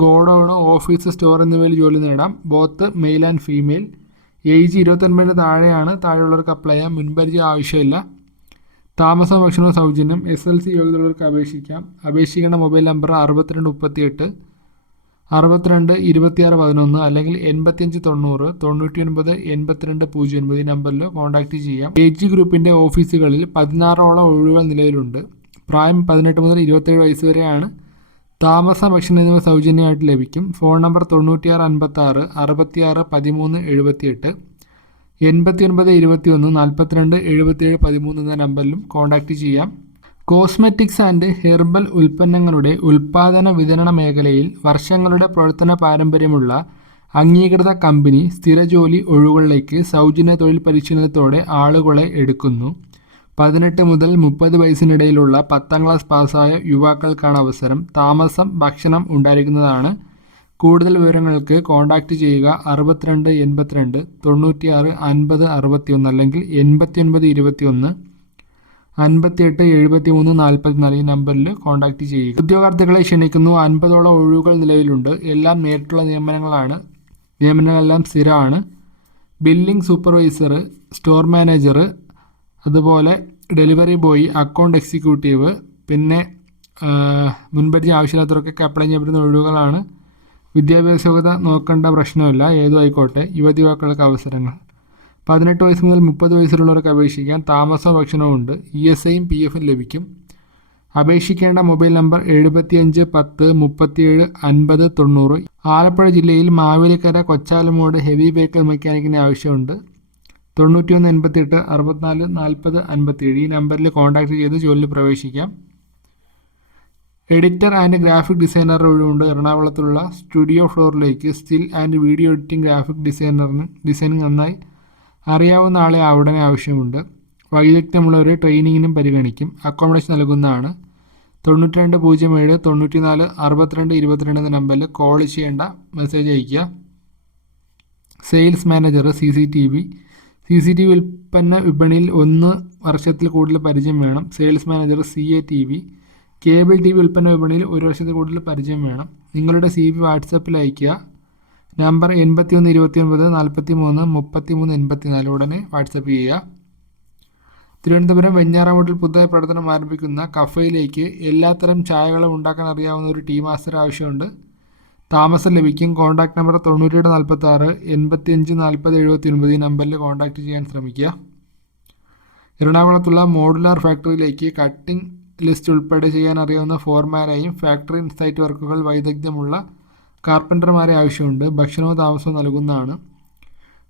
Godown office store എന്നിവയിൽ ജോലി നേടാം. Both male and female. Age ഇരുപത്തൊൻപതിന് താഴെയാണ്. താഴെയുള്ളവർക്ക് അപ്ലൈ ചെയ്യാം. മുൻപരിചയം ആവശ്യമില്ല. താമസം ഭക്ഷണവും സൗജന്യം. എസ് എൽ സി യോഗ്യതയുള്ളവർക്ക് അപേക്ഷിക്കാം. അപേക്ഷിക്കേണ്ട മൊബൈൽ നമ്പർ അറുപത്തിരണ്ട് മുപ്പത്തിയെട്ട് അറുപത്തിരണ്ട് ഇരുപത്തിയാറ് പതിനൊന്ന് അല്ലെങ്കിൽ എൺപത്തിയഞ്ച് തൊണ്ണൂറ് തൊണ്ണൂറ്റി ഒൻപത് എൺപത്തിരണ്ട് പൂജ്യം ഒൻപത് ഈ നമ്പറിൽ കോൺടാക്റ്റ് ചെയ്യാം. ഏജ് ഗ്രൂപ്പിന്റെ ഓഫീസുകളിൽ പതിനാറോളം ഒഴിവുകൾ നിലവിലുണ്ട്. പ്രായം പതിനെട്ട് മുതൽ ഇരുപത്തേഴ് വയസ്സ് വരെയാണ്. താമസ ഭക്ഷണം എന്നിവ സൗജന്യമായിട്ട് ലഭിക്കും. ഫോൺ നമ്പർ തൊണ്ണൂറ്റിയാറ് അൻപത്താറ് അറുപത്തിയാറ് പതിമൂന്ന് എഴുപത്തിയെട്ട് എൺപത്തി ഒൻപത് ഇരുപത്തി ഒന്ന് നാൽപ്പത്തിരണ്ട് എഴുപത്തിയേഴ് പതിമൂന്ന് എന്ന നമ്പറിലും കോൺടാക്റ്റ് ചെയ്യാം. കോസ്മെറ്റിക്സ് ആൻഡ് ഹെർബൽ ഉൽപ്പന്നങ്ങളുടെ ഉൽപ്പാദന വിതരണ മേഖലയിൽ വർഷങ്ങളുടെ പ്രവർത്തന പാരമ്പര്യമുള്ള അംഗീകൃത കമ്പനി സ്ഥിരജോലി ഒഴിവുകളിലേക്ക് സൗജന്യ തൊഴിൽ പരിശീലനത്തോടെ ആളുകളെ എടുക്കുന്നു. പതിനെട്ട് മുതൽ മുപ്പത് വയസ്സിനിടയിലുള്ള പത്താം ക്ലാസ് പാസ്സായ യുവാക്കൾക്കാണ് അവസരം. താമസം ഭക്ഷണം ഉണ്ടായിരിക്കുന്നതാണ്. കൂടുതൽ വിവരങ്ങൾക്ക് കോൺടാക്റ്റ് ചെയ്യുക അറുപത്തിരണ്ട് എൺപത്തിരണ്ട് തൊണ്ണൂറ്റിയാറ് അൻപത് അറുപത്തിയൊന്ന് അല്ലെങ്കിൽ എൺപത്തിയൊൻപത് ഇരുപത്തിയൊന്ന് അൻപത്തിയെട്ട് എഴുപത്തി മൂന്ന് നാൽപ്പത്തിനാല് ഈ നമ്പറിൽ കോൺടാക്റ്റ് ചെയ്യുക. ഉദ്യോഗാർത്ഥികളെ ക്ഷണിക്കുന്നു. അൻപതോളം ഒഴിവുകൾ നിലവിലുണ്ട്. എല്ലാം നേരിട്ടുള്ള നിയമനങ്ങളാണ്. നിയമനങ്ങളെല്ലാം സ്ഥിരമാണ്. ബില്ലിംഗ് സൂപ്പർവൈസർ സ്റ്റോർ മാനേജർ അതുപോലെ ഡെലിവറി ബോയ് അക്കൗണ്ട് എക്സിക്യൂട്ടീവ് പിന്നെ മുൻപരിചയം ആവശ്യമില്ലാത്തവർക്കൊക്കെ അപ്ലൈ ചെയ്യാൻ പറ്റുന്ന ഒഴിവുകളാണ്. വിദ്യാഭ്യാസ യോഗ്യത നോക്കേണ്ട പ്രശ്നമില്ല. ഏതു ആയിക്കോട്ടെ. യുവതി യുവാക്കൾക്ക് അവസരങ്ങൾ. പതിനെട്ട് വയസ്സ് മുതൽ മുപ്പത് വയസ്സിലുള്ളവർക്ക് അപേക്ഷിക്കാൻ താമസവും ഭക്ഷണവും ഉണ്ട്. ഇ എസ് ഐയും പി എഫും ലഭിക്കും. അപേക്ഷിക്കേണ്ട മൊബൈൽ നമ്പർ എഴുപത്തിയഞ്ച് പത്ത് മുപ്പത്തിയേഴ് അൻപത് തൊണ്ണൂറ്. ആലപ്പുഴ ജില്ലയിൽ മാവേലിക്കര കൊച്ചാലമൂട് ഹെവി വെഹിക്കിൾ മെക്കാനിക്കിന് ആവശ്യമുണ്ട്. തൊണ്ണൂറ്റിയൊന്ന് എൺപത്തിയെട്ട് അറുപത്തിനാല് നാൽപ്പത് അൻപത്തിയേഴ്. ഈ നമ്പറിൽ കോൺടാക്ട് ചെയ്ത് ജോലിയിൽ പ്രവേശിക്കാം. എഡിറ്റർ ആൻഡ് ഗ്രാഫിക് ഡിസൈനർ ഒഴിവുണ്ട്. എറണാകുളത്തുള്ള studio ഫ്ലോറിലേക്ക് still and video editing graphic ഡിസൈനറിന് designing നന്നായി അറിയാവുന്ന ആളെ ഉടനെ ആവശ്യമുണ്ട്. വൈദഗ്ധ്യമുള്ളവരെ ട്രെയിനിങ്ങിനും പരിഗണിക്കും. അക്കോമഡേഷൻ നൽകുന്നതാണ്. തൊണ്ണൂറ്റി രണ്ട് പൂജ്യം ഏഴ് തൊണ്ണൂറ്റി നാല് അറുപത്തിരണ്ട് ഇരുപത്തിരണ്ട് എന്ന നമ്പറിൽ കോൾ ചെയ്യേണ്ട. മെസ്സേജ് അയയ്ക്കുക. Sales manager C C T V C C T V ഉൽപ്പന്ന വിപണിയിൽ ഒന്ന് വർഷത്തിൽ കൂടുതൽ പരിചയം വേണം. Sales manager C A T V cable T V ഉൽപ്പന്ന വിപണിയിൽ ഒരു വർഷത്തിൽ കൂടുതൽ പരിചയം വേണം. നിങ്ങളുടെ സി വി വാട്സപ്പിൽ അയയ്ക്കുക. നമ്പർ എൺപത്തി ഒന്ന് ഇരുപത്തി ഒൻപത് നാൽപ്പത്തി മൂന്ന് മുപ്പത്തി മൂന്ന് എൺപത്തി നാല് ഉടനെ വാട്സപ്പ് ചെയ്യുക. തിരുവനന്തപുരം വെഞ്ഞാറമൂട്ടിൽ പുതുതായി പ്രവർത്തനം ആരംഭിക്കുന്ന കഫയിലേക്ക് എല്ലാത്തരം ചായകളും ഉണ്ടാക്കാൻ അറിയാവുന്ന ഒരു ടീ മാസ്റ്റർ ആവശ്യമുണ്ട്. താമസം ലഭിക്കും. കോൺടാക്ട് നമ്പർ തൊണ്ണൂറ്റിയെട്ട് നാൽപ്പത്തി ആറ് എൺപത്തി അഞ്ച് നാൽപ്പത് എഴുപത്തി ഒൻപത് ഈ നമ്പറിൽ കോൺടാക്ട് ചെയ്യാൻ ശ്രമിക്കുക. എറണാകുളത്തുള്ള മോഡുലാർ ഫാക്ടറിയിലേക്ക് കട്ടിംഗ് ലിസ്റ്റ് ഉൾപ്പെടെ ചെയ്യാൻ അറിയാവുന്ന ഫോർമാനായും ഫാക്ടറി ഇൻസൈറ്റ് വർക്കുകൾ വൈദഗ്ധ്യമുള്ള കാർപ്പന്റർമാരെ ആവശ്യമുണ്ട്. ഭക്ഷണവും താമസവും നൽകുന്നതാണ്.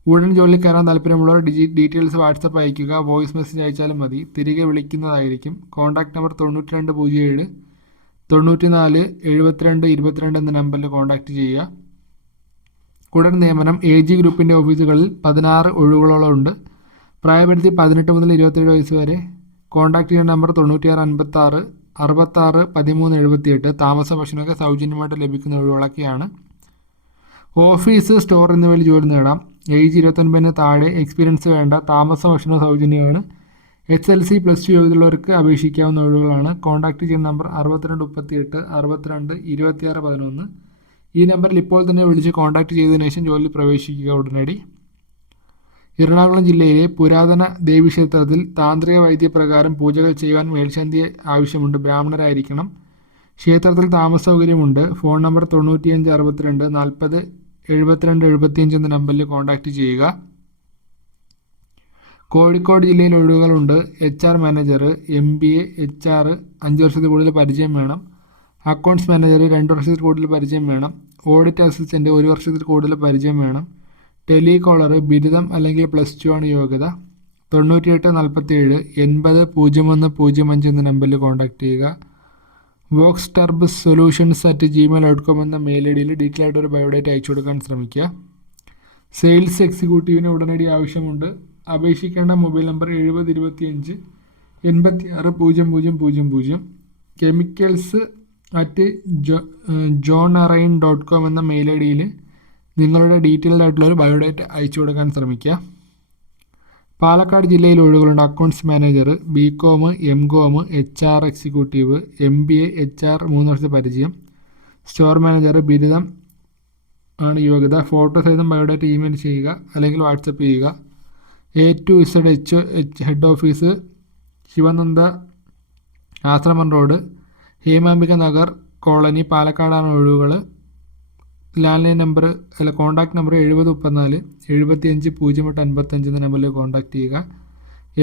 ഉടൻ ജോലി കയറാൻ താല്പര്യമുള്ളവർ ഡിജി ഡീറ്റെയിൽസ് വാട്സപ്പ് അയയ്ക്കുക. വോയിസ് മെസ്സേജ് അയച്ചാലും മതി. തിരികെ വിളിക്കുന്നതായിരിക്കും. കോൺടാക്ട് നമ്പർ തൊണ്ണൂറ്റി രണ്ട് പൂജ്യം ഏഴ്. തൊണ്ണൂറ്റി നാല് എഴുപത്തിരണ്ട് ഇരുപത്തിരണ്ട് എന്ന നമ്പറിൽ കോൺടാക്റ്റ് ചെയ്യുക. ഉടൻ നിയമനം എ ജി ഗ്രൂപ്പിന്റെ ഓഫീസുകളിൽ പതിനാറ് ഒഴിവുകളോളം ഉണ്ട്. പ്രായപരിധി പതിനെട്ട് മുതൽ ഇരുപത്തേഴ് വയസ്സ് വരെ. കോൺടാക്ട് ചെയ്യുന്ന നമ്പർ തൊണ്ണൂറ്റിയാറ് അൻപത്താറ് അറുപത്താറ് പതിമൂന്ന് എഴുപത്തിയെട്ട്. താമസ ഭക്ഷണമൊക്കെ സൗജന്യമായിട്ട് ലഭിക്കുന്ന ഒഴിവുകളൊക്കെയാണ്. ഓഫീസ് സ്റ്റോർ എന്നിവയിൽ ജോലി നേടാം. ഏജ് ഇരുപത്തൊൻപതിന് താഴെ എക്സ്പീരിയൻസ് വേണ്ട. താമസ ഭക്ഷണ സൗജന്യമാണ്. S L C plus two യോഗ്യതയുള്ളവർക്ക് അപേക്ഷിക്കാവുന്ന ഒഴിവുകളാണ്. കോൺടാക്ട് ചെയ്യുന്ന നമ്പർ അറുപത്തിരണ്ട് മുപ്പത്തിയെട്ട് അറുപത്തിരണ്ട് ഇരുപത്തിയാറ് പതിനൊന്ന്. ഈ നമ്പറിൽ ഇപ്പോൾ തന്നെ വിളിച്ച് കോൺടാക്ട് ചെയ്തതിനു ശേഷം ജോലിയിൽ പ്രവേശിക്കുക ഉടനടി. എറണാകുളം ജില്ലയിലെ പുരാതന ദേവീക്ഷേത്രത്തിൽ താന്ത്രിക വൈദ്യപ്രകാരം പൂജകൾ ചെയ്യുവാൻ മേൽശാന്തി ആവശ്യമുണ്ട്. ബ്രാഹ്മണരായിരിക്കണം. ക്ഷേത്രത്തിൽ താമസ സൗകര്യമുണ്ട് ഫോൺ നമ്പർ തൊണ്ണൂറ്റിയഞ്ച് അറുപത്തിരണ്ട് നാൽപ്പത് എഴുപത്തിരണ്ട് എഴുപത്തിയഞ്ച് എന്ന നമ്പറിൽ കോൺടാക്റ്റ് ചെയ്യുക. കോഴിക്കോട് ജില്ലയിൽ ഒഴിവുകളുണ്ട്. H R manager M B A H R അഞ്ച് വർഷത്തിൽ കൂടുതൽ പരിചയം വേണം. അക്കൗണ്ട്സ് മാനേജർ രണ്ട് വർഷത്തിൽ കൂടുതൽ പരിചയം വേണം. ഓഡിറ്റ് അസിസ്റ്റന്റ് ഒരു വർഷത്തിൽ കൂടുതൽ പരിചയം വേണം. ടെലികോളർ ബിരുദം അല്ലെങ്കിൽ പ്ലസ് ടു ആണ് യോഗ്യത. തൊണ്ണൂറ്റിയെട്ട് നാൽപ്പത്തിയേഴ് എൺപത് പൂജ്യം ഒന്ന് പൂജ്യം അഞ്ച് എന്ന നമ്പറിൽ കോൺടാക്റ്റ് ചെയ്യുക. Vox turb solutions at Gmail dot com എന്ന മെയിൽ ഐ ഡിയിൽ ഡീറ്റെയിൽ ആയിട്ട് ഒരു ബയോഡേറ്റ് അയച്ചു കൊടുക്കാൻ ശ്രമിക്കുക. സെയിൽസ് എക്സിക്യൂട്ടീവിന് ഉടനടി ആവശ്യമുണ്ട്. അപേക്ഷിക്കേണ്ട മൊബൈൽ നമ്പർ എഴുപത് ഇരുപത്തിയഞ്ച് എൺപത്തി ആറ് പൂജ്യം പൂജ്യം പൂജ്യം പൂജ്യം. Chemicals at jo john arine dot com എന്ന മെയിൽ ഐ ഡിയിൽ നിങ്ങളുടെ ഡീറ്റെയിൽഡ് ആയിട്ടുള്ള ഒരു ബയോഡേറ്റ അയച്ചു കൊടുക്കാൻ ശ്രമിക്കുക. പാലക്കാട് ജില്ലയിൽ ഒഴിവുകളുണ്ട്. Accounts manager B com M com H R executive M B A H R മൂന്ന് വർഷത്തെ പരിചയം സ്റ്റോർ മാനേജർ ബിരുദം ആണ് യോഗ്യത. ഫോട്ടോ സഹിതം ബയോഡേറ്റ ഇമെയിൽ ചെയ്യുക അല്ലെങ്കിൽ വാട്സപ്പ് ചെയ്യുക. A to Z H H head office Sivananda Ashramam road Hemambika Nagar colony പാലക്കാടാണ് ഒഴിവുകൾ ലാൻഡ് ലൈൻ നമ്പർ അല്ല കോൺടാക്ട് നമ്പർ എഴുപത് മുപ്പത്തിനാല് എഴുപത്തി അഞ്ച് പൂജ്യം എട്ട് അൻപത്തഞ്ച് എന്ന നമ്പറിൽ കോൺടാക്ട് ചെയ്യുക.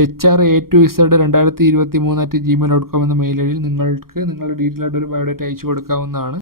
H R A to Z രണ്ടായിരത്തി ഇരുപത്തി മൂന്ന് അറ്റ് ജിമെയിൽ ഡോട്ട് കോം എന്ന മെയിൽ ഐഡിയിൽ നിങ്ങൾക്ക് നിങ്ങളുടെ ഡീറ്റെയിൽ ആയിട്ട് ഒരു ബയോഡേറ്റ് അയച്ചു കൊടുക്കാവുന്നതാണ്.